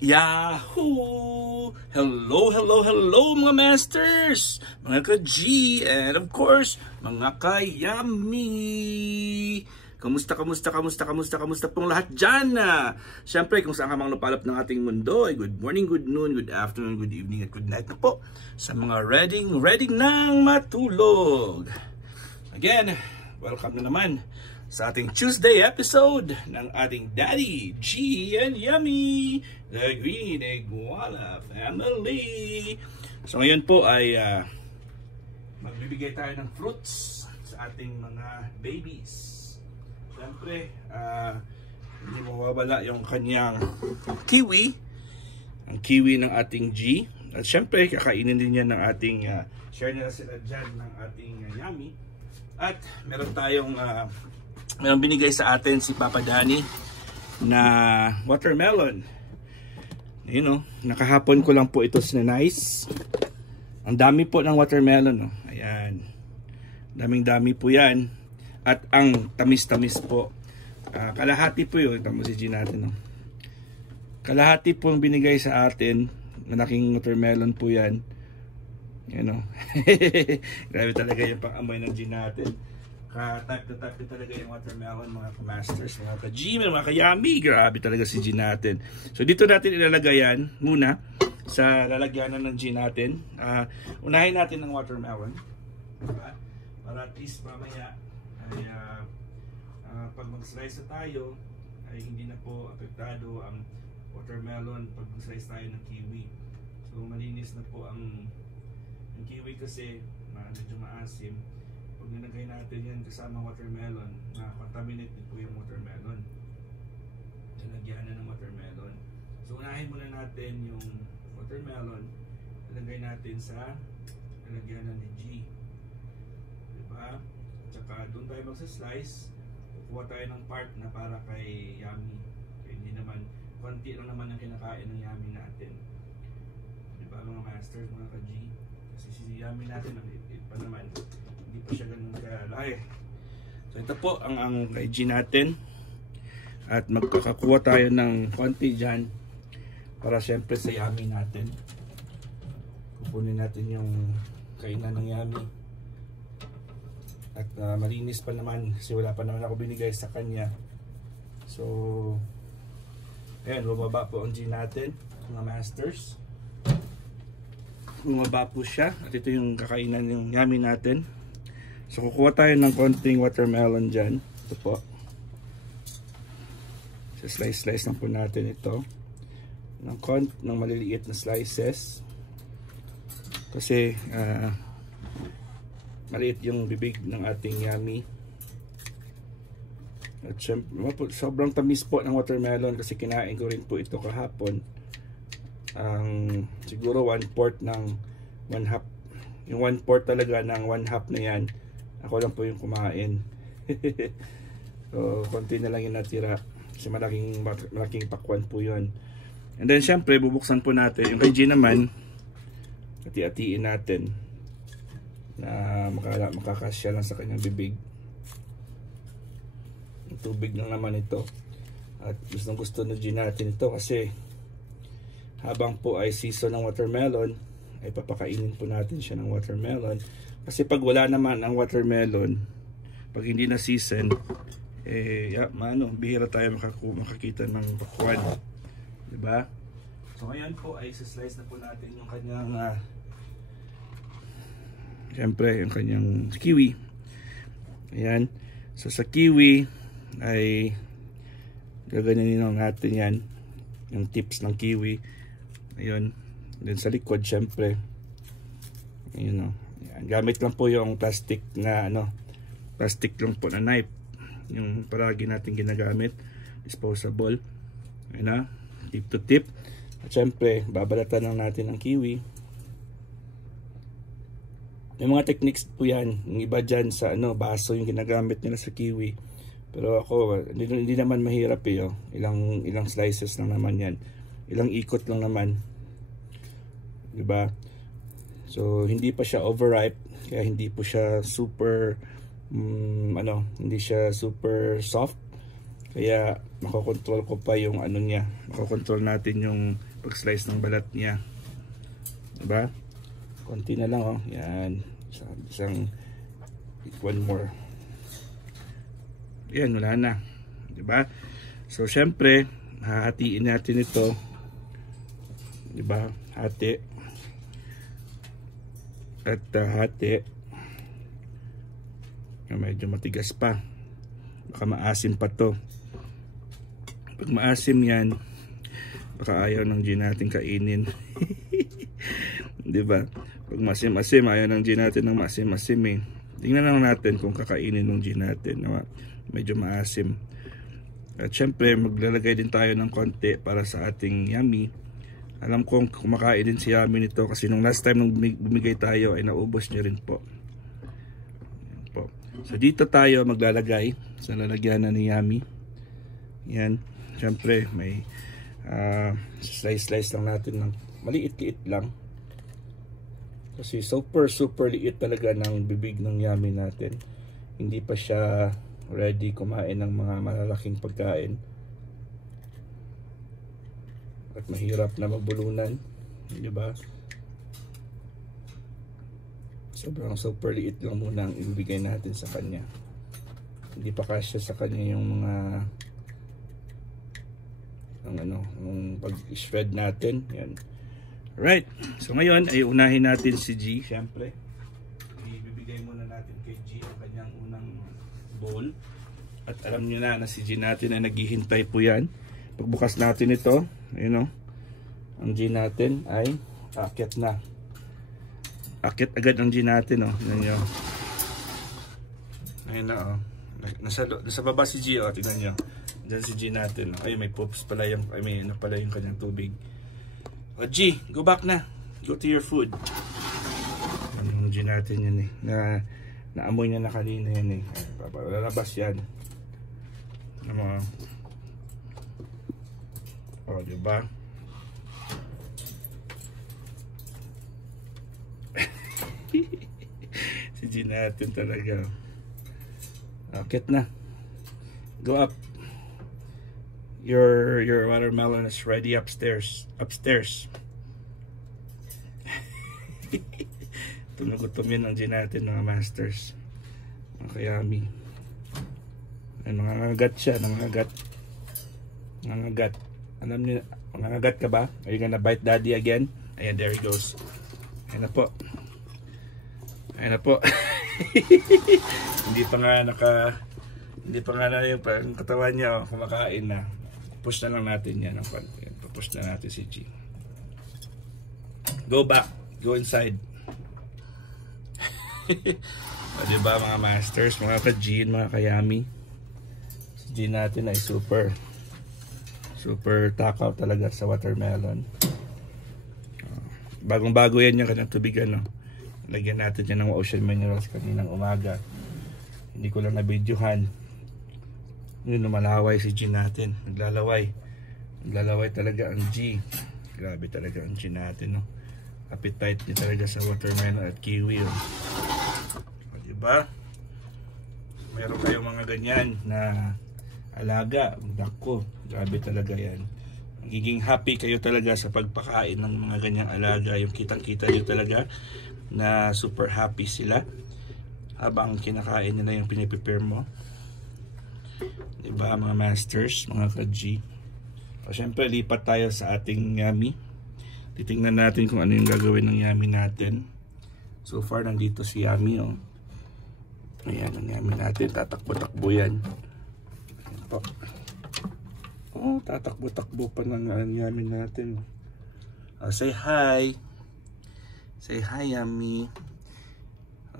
Yahoo! Hello mga masters, mga ka-G, and of course, mga ka-Yummy! Kamusta pong lahat dyan? Siyempre, kung saan ka mang napalap ng ating mundo, ay good morning, good noon, good afternoon, good evening, at good night na po sa mga ready nang matulog. Again, welcome na naman sa ating Tuesday episode ng ating Daddy G and Yummy, the Green Iguana Family. So ngayon po ay magbibigay tayo ng fruits sa ating mga babies. Siyempre, hindi mawawala yung kanyang kiwi, ang kiwi ng ating G. At siyempre, kakainin din yan ng ating, share nila sila dyan ng ating Yummy. At meron tayong meron binigay sa atin si Papa Danny na watermelon. You know, nakahapon ko lang po ito sinanize. Ang dami po ng watermelon, no? Ayan. Daming-dami po 'yan. At ang tamis-tamis po. Kalahati po 'yun, tamo si G natin, no? Kalahati po ang binigay sa atin. Malaking watermelon po 'yan. You know. Grabe talaga yung pang-amoy ng G natin. Ka-type na talaga yung watermelon, mga ka-masters, mga ka-G, mga ka-Yummy. Grabe talaga si G natin. So dito natin ilalagay yan muna sa lalagyanan ng G natin. Unahin natin ng watermelon, diba? Para at least mamaya ay pag mag-slice tayo ay hindi na po apektado ang watermelon pag mag-slice tayo ng kiwi. So malinis na po ang kiwi kasi medyo maasim. Pag nilagay natin yan kasama watermelon, na-contaminate din po yung watermelon. Nilagyan na ng watermelon. So unahin muna natin yung watermelon, ilagay natin sa lalagyanan ni G. Diba? Tsaka doon tayo magsa-slice, kukuha tayo ng part na para kay Yummy. Kaya hindi naman, konti lang naman ang kinakain ng Yummy natin. Diba mga masters, mga ka-G? Kasi si Yummy natin, maliit pa naman. Hindi pa siya ganun kalaki. So ito po ang kay G natin. At magkakakuha tayo ng konti dyan para syempre sa Yummy natin. Kukunin natin yung kainan ng Yummy. At malinis pa naman kasi wala pa naman ako binigay sa kanya. So ayan, bumaba po ang G natin, mga masters. Bumaba po siya. At ito yung kakainan ng Yummy natin. So kukuha tayo ng konting watermelon dyan. Ito po. So slice lang po natin ito. Ng maliliit na slices. Kasi maliit yung bibig ng ating Yummy. At syempre, sobrang tamis po ng watermelon kasi kinain ko rin po ito kahapon. Siguro 1/4 ng 1/2. Yung 1/4 talaga ng 1/2 na yan. Ako lang po yung kumain. So, konti na lang yung natira. Kasi malaking pakwan po yun. And then, syempre, bubuksan po natin. Yung kay G naman, hati-hatiin natin. Na makakasya lang sa kanyang bibig. Yung tubig lang naman ito. At gusto na G natin ito kasi habang po ay season ng watermelon, ay papakainin po natin siya ng watermelon. Kasi pag wala naman ang watermelon, pag hindi na season, bihira tayo makakita ng pakwan. Diba? So ngayon po ay slice na po natin yung kanyang siyempre yung kanyang kiwi. Ayan. So sa kiwi ay gaganyanin natin yan, yung tips ng kiwi. Ayun. Then sa likod siyempre, ayun o. Gamit lang po yung plastic na plastic lang po na knife. Yung palagi natin ginagamit, disposable. Ayun na, tip to tip. At syempre, babalatan lang natin ang kiwi. May mga techniques po yan. Yung iba dyan sa baso yung ginagamit nila sa kiwi. Pero ako, hindi naman mahirap eh. Oh. Ilang slices lang naman yan. Ilang ikot lang naman. Diba? So hindi pa siya overripe, kaya hindi po siya super hindi siya super soft. Kaya makokontrol ko pa yung ano niya. Makokontrol natin yung pag-slice ng balat niya. Diba? Konti na lang, oh. Yan. Isang one more. Yan, wala na. Diba? So, syempre, hahatiin natin ito. Diba? Hati. At hati. Medyo matigas pa. Baka maasim pa to. Pag maasim yan, baka ayaw ng G natin kainin. Diba? Pag masim-asim, ayaw ng G natin ng masim-asim eh. Tingnan lang natin kung kakainin ng G natin na medyo maasim. At syempre, maglalagay din tayo ng konti para sa ating yummy. Alam kong kumakain din si Yummy nito kasi nung last time nung bumigay tayo ay naubos niya rin po. So dito tayo maglalagay sa lalagyanan ni Yummy. Yan. Syempre may slice lang natin ng maliit-liit lang. Kasi super liit talaga ng bibig ng Yummy natin. Hindi pa siya ready kumain ng mga malalaking pagkain. At mahirap na mabulunan. Diba? Sobrang super liit lang muna ang ibibigay natin sa kanya. Hindi pa kasya sa kanya yung mga yung pag-shred natin. Yan. Right. So ngayon ay unahin natin si G, syempre. Ibibigay muna natin kay G ang kanyang unang bowl. At alam niyo na si G natin ay naghihintay po yan. Pagbukas natin ito, ayun o. Ang G natin ay aakyat na. Aakyat agad ang G natin o. Ayun na o. Nasa baba si G o. Tignan nyo. Diyan si G natin. Ay, may poops pala yung, may ano pala yung kanyang tubig. O G, go back na. Go to your food. Yung G natin yan eh. Naamoy niya na kanina yan eh. Lalabas yan. Ano o, diba? Si G natin talaga. Akit na. Go up. Your watermelon is ready upstairs. Tumugutom yun ang G natin mga masters. Mga kayami. Ay, nangangagat siya. Nangangagat. Alam niyo, nangangagat ka ba? Are you gonna bite daddy again? Ayan, there he goes. Ayan na po. Hindi pa nga na yung katawan niya kumakain na. Push na lang natin yan. Push na natin si G. Go back. Go inside. O, diba mga masters, mga ka-G, mga kayami. Si G natin ay super takaw talaga sa watermelon. Bagong-bago yan yung kanyang tubig ano. Lagyan natin yan ng ocean minerals kaninang umaga. Hindi ko lang na-videohan. Yun, lumalaway si G natin. Naglalaway talaga ang G. Grabe talaga ang G natin, no? Appetite niya talaga sa watermelon at kiwi, oh. O, diba? Meron kayong mga ganyan na alaga. Dako, grabe talaga yan. Magiging happy kayo talaga sa pagpakain ng mga ganyang alaga. Yung kitang-kita nyo talaga na super happy sila habang kinakain nila yung piniprepare mo. Diba mga masters, mga ka-G? O syempre lipat tayo sa ating yummy. Titingnan natin kung ano yung gagawin ng yummy natin. So far nandito si Yummy, oh. Ayan ang yummy natin, tatakbo-takbo yan. Ayan po. Oh, tatakbo-takbo pa ng yummy natin. Oh, say hi. Say hi, Yummy.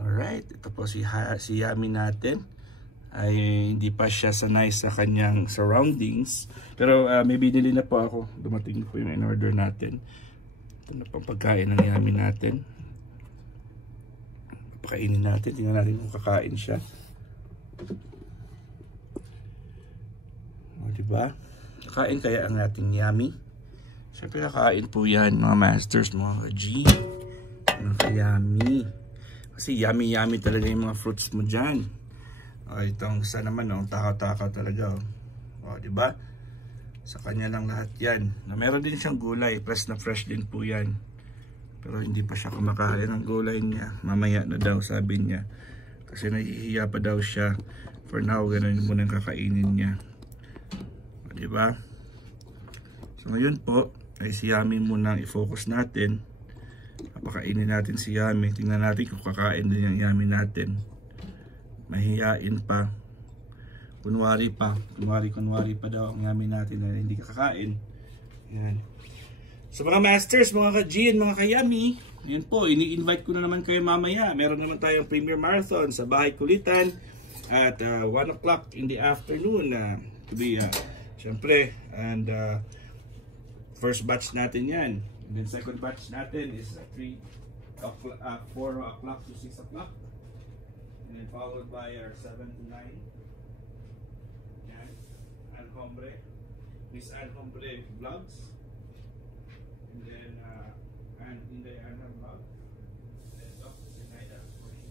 Alright, ito po si Yummy natin. Ay hindi pa siya sanay sa kanyang surroundings. Pero may binili na po ako. Dumating po yung in-order natin. Ito na pang pagkain ng Yummy natin. Pakainin natin. Tingnan natin kung kakain siya. O, diba? Kakain kaya ang ating Yummy? Siyempre kakain po yan mga masters, mga G. Mga Yummy. Kasi yummy talaga yung mga fruits mo dyan. O, itong isa naman, oh, takaw-takaw talaga. Oh. O, di ba? Sa kanya lang lahat yan. Meron din siyang gulay. Fresh na fresh din po yan. Pero hindi pa siya kumakain ng gulay niya. Mamaya na daw, sabi niya. Kasi nahihiya pa daw siya. For now, ganun muna ang kakainin niya. O, di ba? So ngayon po, ay si Yummy muna ang i-focus natin. Papakainin natin si Yummy. Tingnan natin kung kakain din yung Yummy natin. Mahihain pa. Kunwari pa daw ang Yummy natin na hindi kakain. Yan. So mga masters, mga ka-G and mga ka-Yummy, yun po, ini-invite ko na naman kayo mamaya. Meron naman tayong Premier Marathon sa Bahay Kulitan at 1 o'clock in the afternoon to be, syempre, and first batch natin yan. And then second batch natin is 4 o'clock to 6 o'clock. And then followed by our 7 to 9. Yan. Alhombre. Miss Alhombre Vlogs. And then, and in the Anna Vlog. And Dr. Zenaida for the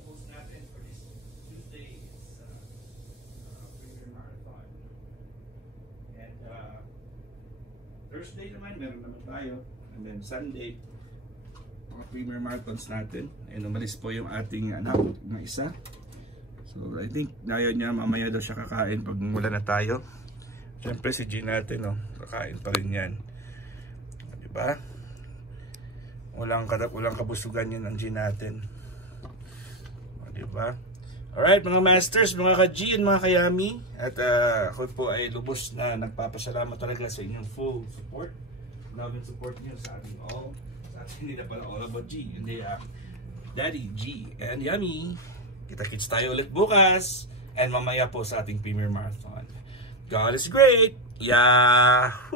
post natin for this Tuesday is Premier Marathon. And Thursday naman, meron naman tayo. And then Sunday, mga Premier Marathons natin. And umalis po yung ating anak na isa. So I think ayaw niya, mamaya daw siya kakain pag mula na tayo. Siyempre si G natin, no, kakain pa rin yan. Diba? Walang kabusugan yun ang G natin. Diba? Alright mga masters, mga ka-G and mga ka-Yummy. At ako po ay lubos na nagpapasalamat talaga sa inyong full support. Love and support niyo sa ating all. Sa ating hindi na pala all about G. Hindi Daddy, G and Yummy. Kita-kits tayo ulit bukas. And mamaya po sa ating Premier Marathon. God is great! Yahoo!